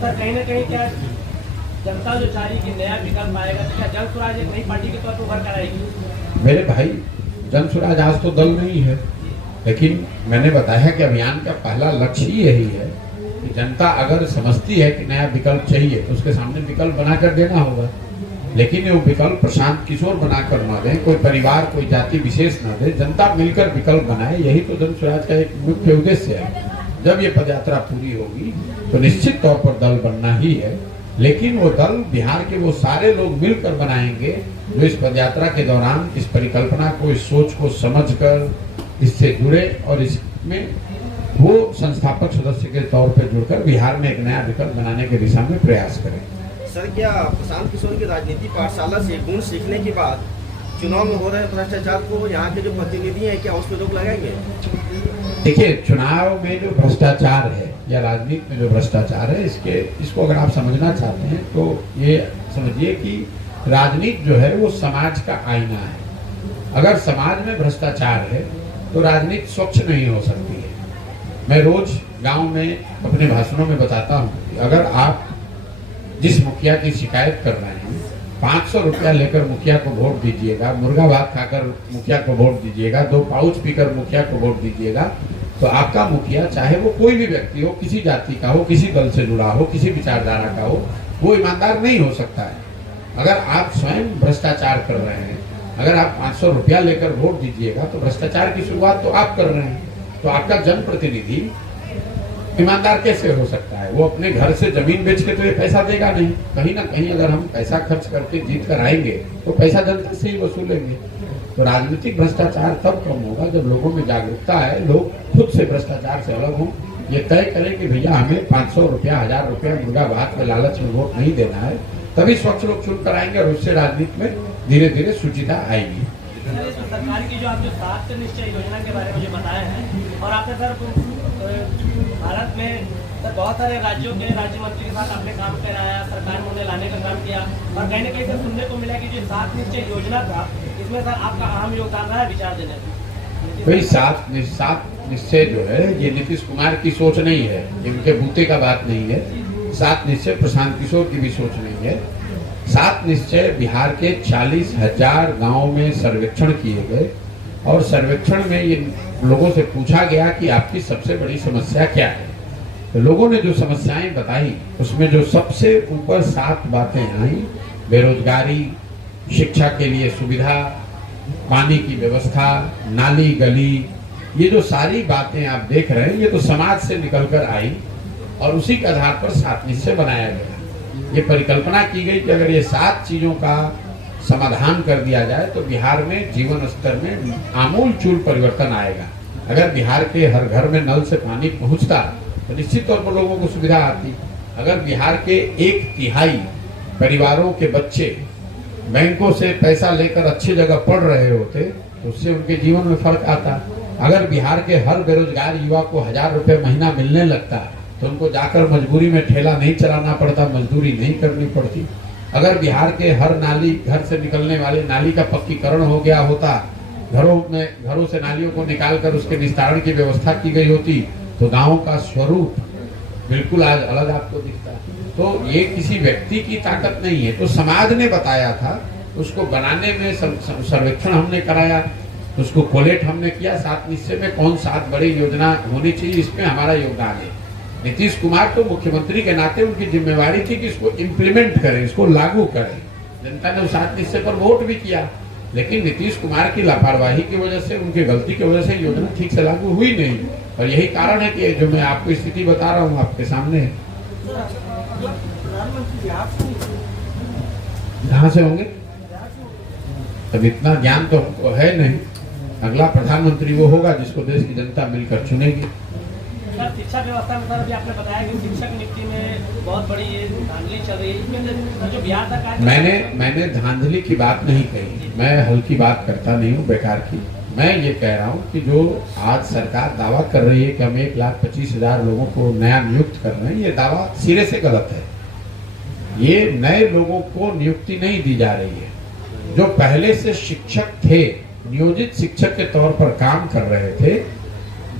Sir कहीं ना कहीं क्या जनता जो चाह रही कि नया विकल्प आएगा, तो क्या जन स्वराज एक नई पार्टी के तौर पर उभर कर आएगी? मेरे भाई, जन स्वराज आज तो दल नहीं है, लेकिन मैंने बताया कि अभियान का पहला लक्ष्य ही यही है कि जनता अगर समझती है कि नया विकल्प चाहिए तो उसके सामने विकल्प बनाकर देना होगा। लेकिन वो विकल्प प्रशांत किशोर बनाकर ना दे, कोई परिवार कोई जाति विशेष ना दे, जनता मिलकर विकल्प बनाए। यही तो जन स्वराज का एक मुख्य उद्देश्य है। जब ये पदयात्रा पूरी होगी तो निश्चित तौर पर दल बनना ही है, लेकिन वो दल बिहार के वो सारे लोग मिलकर बनाएंगे जो इस पदयात्रा के दौरान इस परिकल्पना को, इस सोच को समझकर इससे जुड़े और इसमें वो संस्थापक सदस्य के तौर पर जुड़कर बिहार में एक नया विकल्प बनाने की दिशा में प्रयास करें। सर, क्या प्रशांत किशोर की राजनीति पाठशाला से गुण सीखने के बाद चुनाव में हो रहे भ्रष्टाचार को यहाँ के जो प्रतिनिधि हैं क्या उस पर रोक लगाएंगे? देखिए, चुनाव में जो भ्रष्टाचार है या राजनीति में जो भ्रष्टाचार है, इसको अगर आप समझना चाहते हैं तो ये समझिए कि राजनीति जो है वो समाज का आईना है। अगर समाज में भ्रष्टाचार है तो राजनीति स्वच्छ नहीं हो सकती है। मैं रोज गांव में अपने भाषणों में बताता हूँ कि अगर आप जिस मुखिया की शिकायत कर रहे हैं 500 रुपया लेकर मुखिया को वोट दीजिएगा, मुर्गा भात खाकर मुखिया को वोट दीजिएगा, 2 पाउच पीकर मुखिया को वोट दीजिएगा, तो आपका मुखिया चाहे वो कोई भी व्यक्ति हो, किसी जाति का हो, किसी दल से जुड़ा हो, किसी विचारधारा का हो, वो ईमानदार नहीं हो सकता है। अगर आप स्वयं भ्रष्टाचार कर रहे हैं, अगर आप 500 रुपया लेकर वोट दीजिएगा तो भ्रष्टाचार की शुरुआत तो आप कर रहे हैं। तो आपका जनप्रतिनिधि ईमानदार कैसे हो सकता है? वो अपने घर से जमीन बेच के तो ये पैसा देगा नहीं। कहीं ना कहीं अगर हम पैसा खर्च करके जीत कर आएंगे तो पैसा जनता से ही वसूलेंगे। तो राजनीतिक भ्रष्टाचार तब कम होगा जब लोगों में जागरूकता है, लोग खुद से भ्रष्टाचार से अलग हों, ये तय करें कि भैया हमें 500 रुपया 1000 रुपया मुर्गा भात के लालच में वोट नहीं देना है, तभी स्वच्छ लोग चुन कर आएंगे और उससे राजनीति में धीरे धीरे शुचिता आएगी। सरकार की जो आप जो 7 निश्चय योजना के बारे में जो बताया है, और आपने सर भारत में सर बहुत सारे राज्यों के राज्य मंत्री के साथ आपने काम कराया, सरकार में उन्हें लाने का काम किया, और कहीं ना कहीं सर सुनने को मिला कि जो 7 निश्चय योजना था इसमें सर आपका अहम योगदान रहा है विचार देने में। भाई 7 निश्चय जो है ये नीतीश कुमार की सोच नहीं है, इनके बूते का बात नहीं है। 7 निश्चय प्रशांत किशोर की भी सोच नहीं है। 7 निश्चय बिहार के 40,000 गाँव में सर्वेक्षण किए गए और सर्वेक्षण में ये लोगों से पूछा गया कि आपकी सबसे बड़ी समस्या क्या है। तो लोगों ने जो समस्याएं बताई उसमें जो सबसे ऊपर 7 बातें आई, बेरोजगारी, शिक्षा के लिए सुविधा, पानी की व्यवस्था, नाली गली, ये जो सारी बातें आप देख रहे हैं ये तो समाज से निकलकर आई और उसी के आधार पर 7 निश्चय बनाया गया। ये परिकल्पना की गई कि अगर ये 7 चीजों का समाधान कर दिया जाए तो बिहार में जीवन स्तर में आमूलचूल परिवर्तन आएगा। अगर बिहार के हर घर में नल से पानी पहुंचता तो निश्चित तौर पर लोगों को सुविधा आती। अगर बिहार के 1/3 परिवारों के बच्चे बैंकों से पैसा लेकर अच्छी जगह पढ़ रहे होते तो उससे उनके जीवन में फर्क आता। अगर बिहार के हर बेरोजगार युवा को 1000 रुपये महीना मिलने लगता तो उनको जाकर मजबूरी में ठेला नहीं चलाना पड़ता, मजदूरी नहीं करनी पड़ती। अगर बिहार के हर नाली, घर से निकलने वाली नाली का पक्कीकरण हो गया होता, घरों से नालियों को निकालकर उसके निस्तारण की व्यवस्था की गई होती तो गांव का स्वरूप बिल्कुल आज अलग आपको दिखता। तो ये किसी व्यक्ति की ताकत नहीं है, तो समाज ने बताया था, उसको बनाने में सर्वेक्षण हमने कराया, उसको कोलेट हमने किया। 7 निश्चय में कौन 7 बड़ी योजना होनी चाहिए, इसमें हमारा योगदान है। नीतीश कुमार तो मुख्यमंत्री के नाते उनकी जिम्मेवारी थी कि इसको इम्प्लीमेंट करें, इसको लागू करें। जनता ने 7 निश्चय पर वोट भी किया, लेकिन नीतीश कुमार की लापरवाही की वजह से, उनकी गलती की वजह से योजना ठीक से लागू हुई नहीं। और यही कारण है कि जो मैं आपको स्थिति बता रहा हूँ आपके सामने। कहाँ से होंगे? तब इतना ज्ञान तो हमको है नहीं। अगला प्रधानमंत्री वो होगा जिसको देश की जनता मिलकर चुनेगी। सर, शिक्षा व्यवस्था में सर अभी आपने बताया कि शिक्षक नियुक्ति में बहुत बड़ी धांधली चल रही है, इसमें जो बिहार सरकार मैंने धांधली की बात नहीं कही, मैं हल्की बात करता नहीं हूँ बेकार की। मैं ये कह रहा हूँ कि जो आज सरकार दावा कर रही है कि हम 1,25,000 लोगों को नया नियुक्त कर रहे हैं, ये दावा सिरे से गलत है। ये नए लोगों को नियुक्ति नहीं दी जा रही है। जो पहले से शिक्षक थे, नियोजित शिक्षक के तौर पर काम कर रहे थे,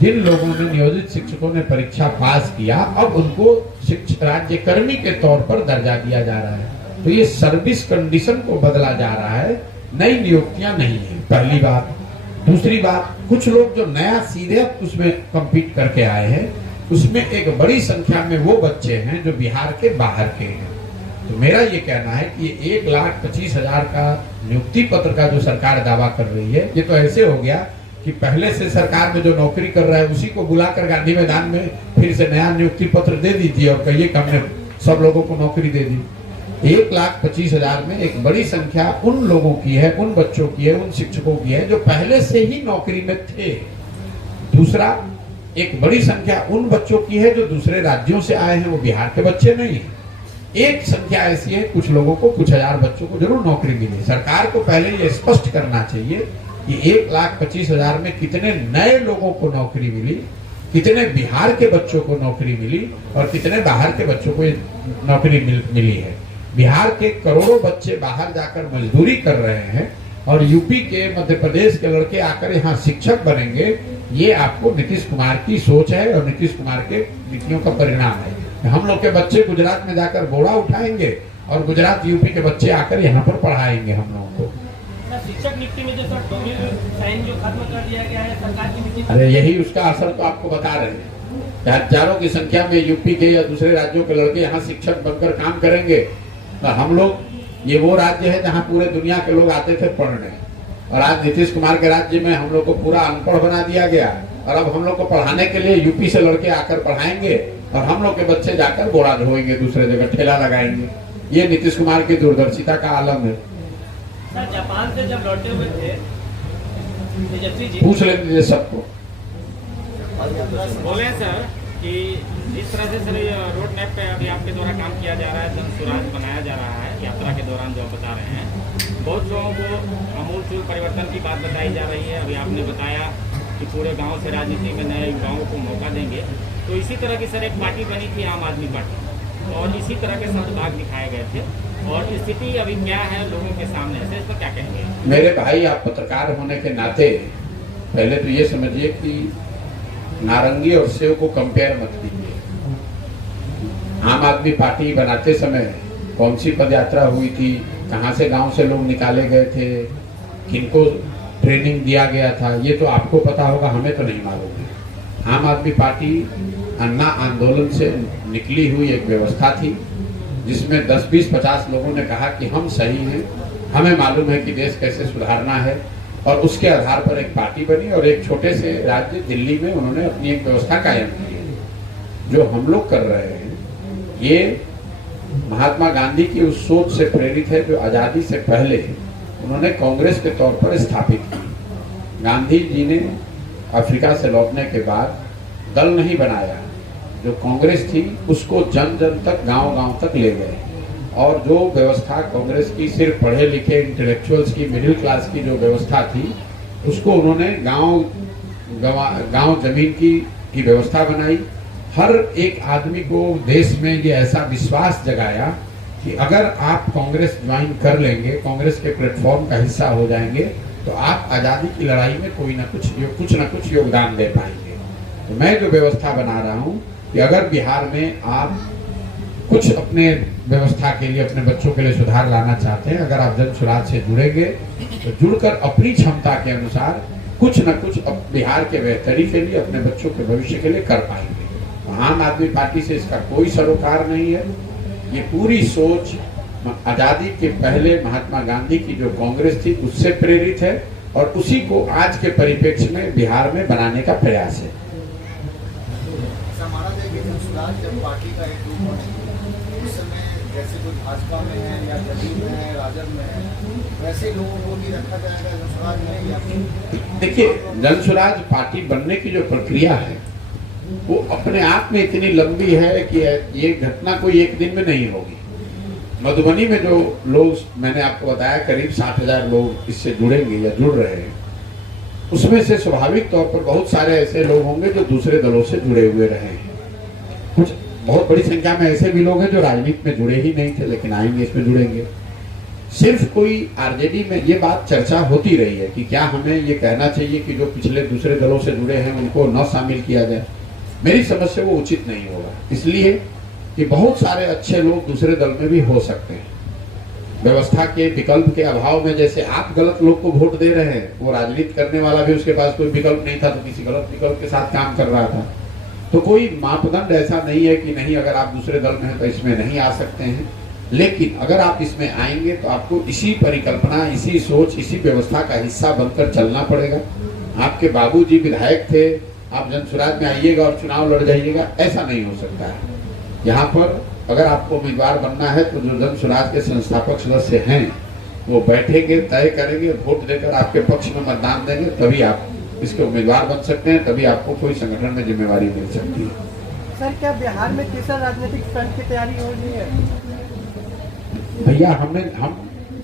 जिन लोगों ने नियोजित शिक्षकों ने परीक्षा पास किया, अब उनको शिक्षक राज्य कर्मी के तौर पर दर्जा दिया जा रहा है। तो ये सर्विस कंडीशन को बदला जा रहा है, नई नियुक्तियां नहीं है, पहली बात। दूसरी बात, कुछ लोग जो नया सीधे उसमें कम्पीट करके आए हैं, उसमें एक बड़ी संख्या में वो बच्चे हैं जो बिहार के बाहर के हैं। तो मेरा ये कहना है कि 1,25,000 का नियुक्ति पत्र का जो सरकार दावा कर रही है, ये तो ऐसे हो गया कि पहले से सरकार में जो नौकरी कर रहा है उसी को बुलाकर गांधी मैदान में फिर से नया नियुक्ति पत्र दे दीजिए और कहिए कि हमने सब लोगों को नौकरी दे दी। 1,25,000 में एक बड़ी संख्या उन लोगों की है, उन बच्चों की है, उन शिक्षकों की है जो पहले से ही नौकरी में थे। दूसरा, एक बड़ी संख्या उन बच्चों की है जो दूसरे राज्यों से आए हैं, वो बिहार के बच्चे नहीं है। एक संख्या ऐसी है, कुछ लोगों को, कुछ हजार बच्चों को जरूर नौकरी मिली। सरकार को पहले ये स्पष्ट करना चाहिए कि 1,25,000 में कितने नए लोगों को नौकरी मिली, कितने बिहार के बच्चों को नौकरी मिली और कितने बाहर के बच्चों को नौकरी मिली है। बिहार के करोड़ों बच्चे बाहर जाकर मजदूरी कर रहे हैं और यूपी के, मध्य प्रदेश के लड़के आकर यहाँ शिक्षक बनेंगे। ये आपको नीतीश कुमार की सोच है और नीतीश कुमार के नीतियों का परिणाम है। हम लोग के बच्चे गुजरात में जाकर बोरा उठाएंगे और गुजरात यूपी के बच्चे आकर यहाँ पर पढ़ाएंगे हम लोगों को। शिक्षक नियुक्ति में जो सर डोमिल साइन जो खत्म कर दिया गया है सरकार की नीति, अरे यही उसका असर तो आपको बता रहे हैं। हजारों की संख्या में यूपी के या दूसरे राज्यों के लड़के यहाँ शिक्षक बनकर काम करेंगे। तो हम लोग, ये वो राज्य है जहाँ पूरे दुनिया के लोग आते थे पढ़ने, और आज नीतीश कुमार के राज्य में हम लोग को पूरा अनपढ़ बना दिया गया। और अब हम लोग को पढ़ाने के लिए यूपी से लड़के आकर पढ़ाएंगे और हम लोग के बच्चे जाकर बोरा ढोएंगे, दूसरे जगह ठेला लगाएंगे। ये नीतीश कुमार की दूरदर्शिता का आलम है। सर, जापान से जब लौटे हुए थे तेजस्वी जी, पूछ लेंगे सबको। बोले सर कि जिस तरह से सर रोड मैप पे अभी आपके द्वारा काम किया जा रहा है, जन सुराज बनाया जा रहा है, यात्रा के दौरान जो आप बता रहे हैं, बहुत लोगों को अमूलचूल परिवर्तन की बात बताई जा रही है। अभी आपने बताया कि पूरे गांव से राजनीति में नए युवाओं को मौका देंगे। तो इसी तरह की सर एक पार्टी बनी थी आम आदमी पार्टी, और इसी तरह के संभाग दिखाए गए थे, और स्थिति अभी क्या है लोगों के सामने से, इस पर क्या कहेंगे? मेरे भाई, आप पत्रकार होने के नाते पहले तो ये समझिए कि नारंगी और सेव को कंपेयर मत कीजिए। आम आदमी पार्टी बनाते समय कौन सी पदयात्रा हुई थी, कहां से गांव से लोग निकाले गए थे, किनको ट्रेनिंग दिया गया था, ये तो आपको पता होगा, हमें तो नहीं मालूम है। आम आदमी पार्टी अन्ना आंदोलन से निकली हुई एक व्यवस्था थी जिसमें 10, 20, 50 लोगों ने कहा कि हम सही हैं, हमें मालूम है कि देश कैसे सुधारना है, और उसके आधार पर एक पार्टी बनी और एक छोटे से राज्य दिल्ली में उन्होंने अपनी एक व्यवस्था कायम की है। जो हम लोग कर रहे हैं ये महात्मा गांधी की उस सोच से प्रेरित है जो आज़ादी से पहले उन्होंने कांग्रेस के तौर पर स्थापित की। गांधी जी ने अफ्रीका से लौटने के बाद दल नहीं बनाया, जो कांग्रेस थी उसको जन जन तक, गांव गांव तक ले गए, और जो व्यवस्था कांग्रेस की सिर्फ पढ़े लिखे इंटेलेक्चुअल्स की, मिडिल क्लास की जो व्यवस्था थी, उसको उन्होंने गांव जमीन की व्यवस्था बनाई। हर एक आदमी को देश में ये ऐसा विश्वास जगाया कि अगर आप कांग्रेस ज्वाइन कर लेंगे, कांग्रेस के प्लेटफॉर्म का हिस्सा हो जाएंगे, तो आप आज़ादी की लड़ाई में कुछ ना कुछ योगदान दे पाएंगे। तो मैं जो व्यवस्था बना रहा हूँ कि अगर बिहार में आप कुछ अपने व्यवस्था के लिए, अपने बच्चों के लिए सुधार लाना चाहते हैं, अगर आप जन सुराज से जुड़ेंगे तो जुड़कर अपनी क्षमता के अनुसार कुछ न कुछ बिहार के बेहतरी के लिए, अपने बच्चों के भविष्य के लिए कर पाएंगे। आम आदमी पार्टी से इसका कोई सरोकार नहीं है। ये पूरी सोच आजादी के पहले महात्मा गांधी की जो कांग्रेस थी उससे प्रेरित है, और उसी को आज के परिप्रेक्ष्य में बिहार में बनाने का प्रयास है। माना जाए कि जनसुराज जब पार्टी का एक रूप बने, उस समय जैसे कोई भाजपा में है या जदयू में है, राजद में है, वैसे लोगों को भी रखा जाएगा जनसुराज में? या देखिए, जनसुराज पार्टी बनने की जो प्रक्रिया है वो अपने आप में इतनी लंबी है कि ये घटना कोई एक दिन में नहीं होगी। मधुबनी में जो लोग, मैंने आपको बताया, करीब 60,000 लोग इससे जुड़ेंगे या जुड़ रहे हैं, उसमें से स्वाभाविक तौर पर बहुत सारे ऐसे लोग होंगे जो दूसरे दलों से जुड़े हुए रहे हैं। कुछ बहुत बड़ी संख्या में ऐसे भी लोग हैं जो राजनीति में जुड़े ही नहीं थे लेकिन आएंगे, इसमें जुड़ेंगे। सिर्फ कोई आरजेडी में ये बात चर्चा होती रही है कि क्या हमें ये कहना चाहिए कि जो पिछले दूसरे दलों से जुड़े हैं उनको न शामिल किया जाए। मेरी समझ से वो उचित नहीं होगा, इसलिए कि बहुत सारे अच्छे लोग दूसरे दल में भी हो सकते हैं। व्यवस्था के विकल्प के अभाव में जैसे आप गलत लोग को वोट दे रहे हैं, वो राजनीति करने वाला भी उसके पास कोई विकल्प नहीं था तो किसी गलत विकल्प के साथ काम कर रहा था। तो कोई मापदंड ऐसा नहीं है कि नहीं अगर आप दूसरे दल में हैं तो इसमें नहीं आ सकते हैं, लेकिन अगर आप इसमें आएंगे तो आपको इसी परिकल्पना, इसी सोच, इसी व्यवस्था का हिस्सा बनकर चलना पड़ेगा। आपके बाबूजी विधायक थे, आप जनसुराज में आइएगा और चुनाव लड़ जाइएगा, ऐसा नहीं हो सकता है। यहाँ पर अगर आपको उम्मीदवार बनना है तो जो जनसुराज के संस्थापक सदस्य हैं वो बैठेंगे, तय करेंगे, वोट देकर आपके पक्ष में मतदान देंगे, तभी आप इसके उम्मीदवार बन सकते हैं, तभी आपको कोई संगठन में जिम्मेवारी मिल सकती है। सर, क्या बिहार में तीसरा राजनीतिक फ्रंट की तैयारी हो रही है? भैया हम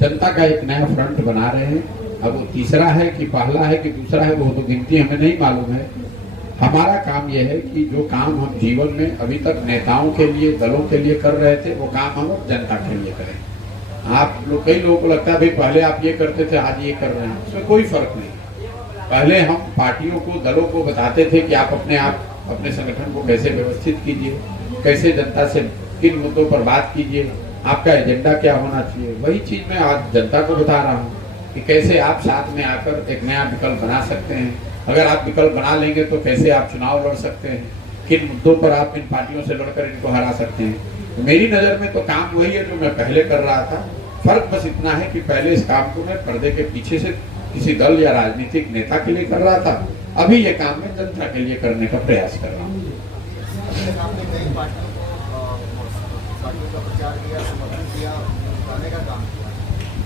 जनता का एक नया फ्रंट बना रहे हैं। अब वो तीसरा है कि पहला है कि दूसरा है वो तो गिनती हमें नहीं मालूम है। हमारा काम यह है कि जो काम हम जीवन में अभी तक नेताओं के लिए, दलों के लिए कर रहे थे, वो काम हम जनता के लिए करें। आप लोग, कई लोगों को लगता है भाई पहले आप ये करते थे, आज ये कर रहे हैं, उसमें कोई फर्क नहीं। पहले हम पार्टियों को, दलों को बताते थे कि आप अपने संगठन को कैसे व्यवस्थित कीजिए, कैसे जनता से किन मुद्दों पर बात कीजिए, आपका एजेंडा क्या होना चाहिए। वही चीज मैं आज जनता को बता रहा हूँ कि कैसे आप साथ में आकर एक नया विकल्प बना सकते हैं। अगर आप विकल्प बना लेंगे तो कैसे आप चुनाव लड़ सकते हैं, किन मुद्दों पर आप इन पार्टियों से लड़कर इनको हरा सकते हैं। मेरी नजर में तो काम वही है जो मैं पहले कर रहा था। फर्क बस इतना है कि पहले इस काम को मैं पर्दे के पीछे से किसी दल या राजनीतिक नेता के लिए कर रहा था, अभी ये काम मैं जनता के लिए करने का प्रयास कर रहा हूँ। आपने कई पार्टियों का प्रचार किया, समर्थन किया, जिताने का काम किया।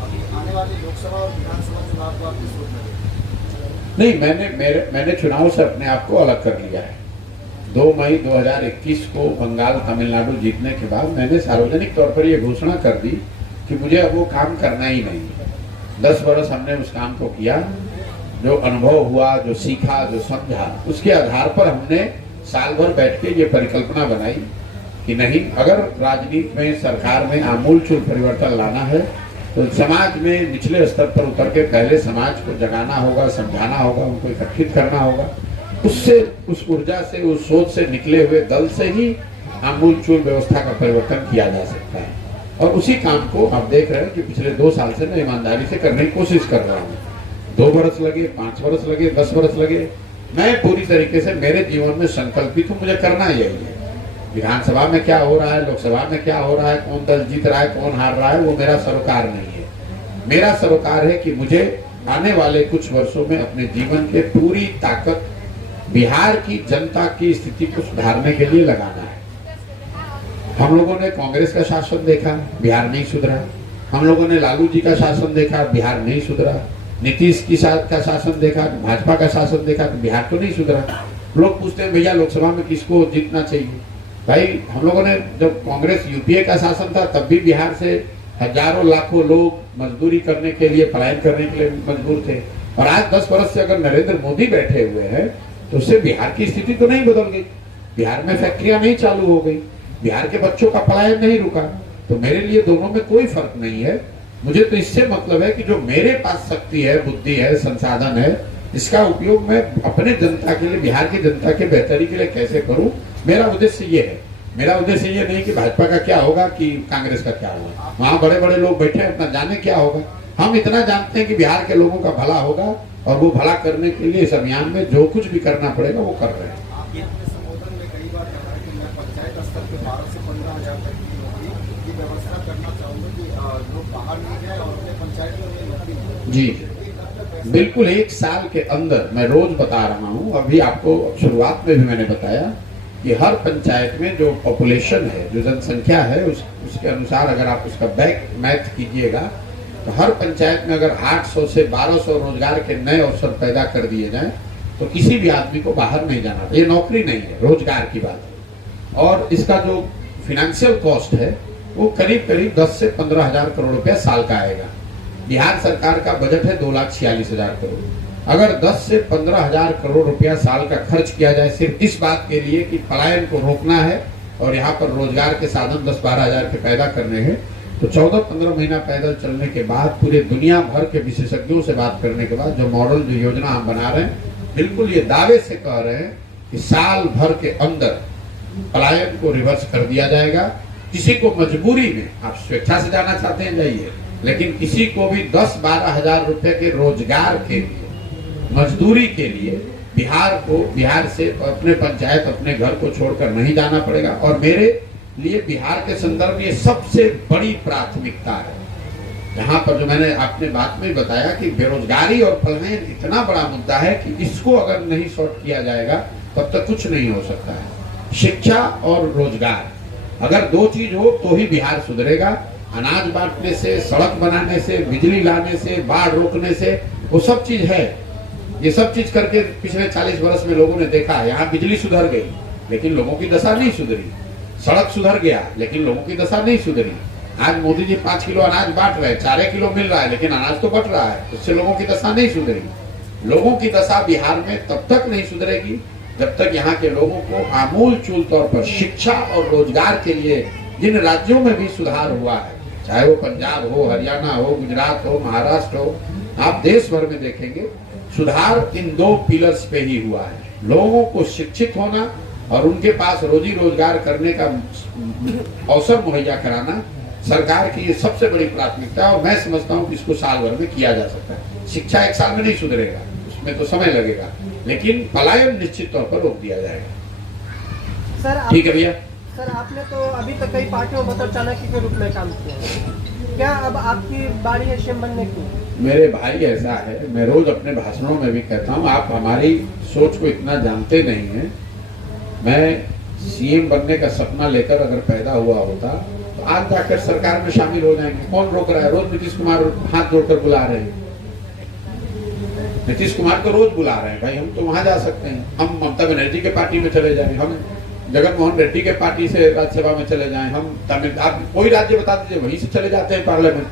अभी आने वाले लोकसभा और विधानसभा चुनाव को आपकी सोच में नहीं, मैंने चुनाव से अपने आप को अलग कर लिया है। 2 मई 2021 को बंगाल, तमिलनाडु जीतने के बाद मैंने सार्वजनिक तौर पर यह घोषणा कर दी कि मुझे अब वो काम करना ही नहीं है। 10 वर्ष हमने उस काम को किया, जो अनुभव हुआ, जो सीखा, जो समझा, उसके आधार पर हमने साल भर बैठ के ये परिकल्पना बनाई कि नहीं, अगर राजनीति में, सरकार में आमूलचूल परिवर्तन लाना है तो समाज में निचले स्तर पर उतर के पहले समाज को जगाना होगा, समझाना होगा, उनको इकट्ठित करना होगा। उससे, उस ऊर्जा से, उस सोच से निकले हुए दल से ही आमूलचूल व्यवस्था का परिवर्तन किया जा सकता है। और उसी काम को आप देख रहे हैं कि पिछले 2 साल से मैं ईमानदारी से करने की कोशिश कर रहा हूँ। 2 वर्ष लगे, 5 वर्ष लगे, 10 वर्ष लगे, मैं पूरी तरीके से मेरे जीवन में संकल्पित हूँ, मुझे करना यही है। विधानसभा में क्या हो रहा है, लोकसभा में क्या हो रहा है, कौन दल जीत रहा है, कौन हार रहा है, वो मेरा सरोकार नहीं है। मेरा सरोकार है कि मुझे आने वाले कुछ वर्षों में अपने जीवन के पूरी ताकत बिहार की जनता की स्थिति को सुधारने के लिए लगाना है। हम लोगों ने कांग्रेस का शासन देखा, बिहार नहीं सुधरा। हम लोगों ने लालू जी का शासन देखा, बिहार नहीं सुधरा। नीतीश का शासन देखा, भाजपा का शासन देखा, तो बिहार तो नहीं सुधरा। लोग पूछते हैं भैया लोकसभा में किसको जीतना चाहिए। भाई, हम लोगों ने जब कांग्रेस यूपीए का शासन था तब भी बिहार से हजारों लाखों लोग मजदूरी करने के लिए, पलायन करने के लिए मजबूर थे। और आज 10 वर्ष से अगर नरेंद्र मोदी बैठे हुए हैं तो उससे बिहार की स्थिति तो नहीं बदल गई, बिहार में फैक्ट्रियां नहीं चालू हो गई, बिहार के बच्चों का पलायन नहीं रुका। तो मेरे लिए दोनों में कोई फर्क नहीं है। मुझे तो इससे मतलब है कि जो मेरे पास शक्ति है, बुद्धि है, संसाधन है, इसका उपयोग मैं अपने जनता के लिए, बिहार की जनता के बेहतरी के लिए कैसे करूं, मेरा उद्देश्य ये है। मेरा उद्देश्य ये नहीं कि भाजपा का क्या होगा कि कांग्रेस का क्या होगा। वहाँ बड़े बड़े लोग बैठे हैं, अपना जाने क्या होगा। हम इतना जानते हैं कि बिहार के लोगों का भला होगा और वो भला करने के लिए इस अभियान में जो कुछ भी करना पड़ेगा वो कर रहे हैं। आप ये अपने संबोधन में कई बार कहा है कि मैं पंचायत स्तर पे 12 से 15 हजार तक की नौकरी की व्यवस्था करना चाहूँगा कि लोग बाहर नहीं जाए और अपने पंचायतों में नौकरी। जी बिल्कुल, 1 साल के अंदर मैं रोज बता रहा हूँ। अभी आपको शुरुआत में भी मैंने बताया कि हर पंचायत में जो पॉपुलेशन है, जो जनसंख्या है, उसके अनुसार अगर आप उसका बैक मैथ कीजिएगा तो हर पंचायत में अगर 800 से 1200 रोजगार के नए अवसर पैदा कर दिए जाएं तो किसी भी आदमी को बाहर नहीं जाना। ये नौकरी नहीं है, रोजगार की बात है। और इसका जो फिनेंशियल कॉस्ट है वो करीब करीब 10 से 15 हजार करोड़ रुपया साल का आएगा। बिहार सरकार का बजट है 2,46,000 करोड़। अगर 10 से 15 हजार करोड़ रुपया साल का खर्च किया जाए सिर्फ इस बात के लिए कि पलायन को रोकना है और यहाँ पर रोजगार के साधन 10-12 हजार के पैदा करने हैं, तो 14-15 महीना पैदल चलने के बाद, पूरे दुनिया भर के विशेषज्ञों से बात करने के बाद जो मॉडल, जो योजना हम बना रहे हैं, बिल्कुल ये दावे से कह रहे हैं कि साल भर के अंदर पलायन को रिवर्स कर दिया जाएगा। किसी को मजबूरी में, आप स्वेच्छा से जाना चाहते हैं जाइए, लेकिन किसी को भी 10-12 हजार रुपए के रोजगार के लिए, मजदूरी के लिए बिहार से अपने पंचायत, अपने घर को छोड़कर नहीं जाना पड़ेगा। और मेरे लिए बिहार के संदर्भ में ये सबसे बड़ी प्राथमिकता है। यहाँ पर जो मैंने अपने बात में बताया कि बेरोजगारी और पलायन इतना बड़ा मुद्दा है कि इसको अगर नहीं सॉर्ट किया जाएगा तब तक कुछ नहीं हो सकता है। शिक्षा और रोजगार, अगर दो चीज हो तो ही बिहार सुधरेगा। अनाज बांटने से, सड़क बनाने से, बिजली लाने से, बाढ़ रोकने से, वो सब चीज है। ये सब चीज करके पिछले 40 वर्ष में लोगों ने देखा है, यहाँ बिजली सुधर गई लेकिन लोगों की दशा नहीं सुधरी, सड़क सुधर गया लेकिन लोगों की दशा नहीं सुधरी। आज मोदी जी 5 किलो अनाज बांट रहे हैं, 4 किलो मिल रहा है, लेकिन अनाज तो बट रहा है, उससे लोगों की दशा नहीं सुधरी। लोगों की दशा बिहार में तब तक नहीं सुधरेगी जब तक यहाँ के लोगों को आमूल चूल तौर पर शिक्षा और रोजगार के लिए जिन राज्यों में भी सुधार हुआ है, चाहे वो पंजाब हो, हरियाणा हो, गुजरात हो, महाराष्ट्र हो, आप देश भर में देखेंगे सुधार इन 2 पिलर्स पे ही हुआ है। लोगों को शिक्षित होना और उनके पास रोजी रोजगार करने का अवसर मुहैया कराना सरकार की ये सबसे बड़ी प्राथमिकता है। और मैं समझता हूँ कि इसको साल भर में किया जा सकता है। शिक्षा 1 साल में नहीं सुधरेगा, उसमें तो समय लगेगा, लेकिन पलायन निश्चित तौर पर रोक दिया जाएगा। सर ठीक है भैया। सर, आपने तो अभी तक कई पार्टियों में बतौर चाणक्य के रूप में काम किया है, क्या अब आपकी बारी है सीएम बनने की? मेरे भाई, ऐसा है, मैं रोज अपने भाषणों में भी कहता हूँ, आप हमारी सोच को इतना जानते नहीं हैं। मैं सीएम बनने का सपना लेकर अगर पैदा हुआ होता तो आज जाकर सरकार में शामिल हो जाएंगे। कौन रोक रहा है? रोज नीतीश कुमार हाथ जोड़कर बुला रहे हैं। नीतीश कुमार तो रोज बुला रहे हैं, भाई हम तो वहां जा सकते हैं, हम ममता बनर्जी के पार्टी में चले जाएं, हम जगन मोहन रेड्डी के पार्टी से राज्यसभा में चले जाएं, हम तमिल, आप कोई राज्य बता दीजिए, वहीं से चले जाते हैं पार्लियामेंट।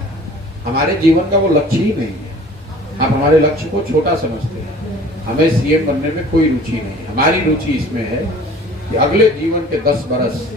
हमारे जीवन का वो लक्ष्य ही नहीं है। आप हमारे लक्ष्य को छोटा समझते हैं। हमें सीएम बनने में कोई रुचि नहीं है। हमारी रुचि इसमें है कि अगले जीवन के 10 बरस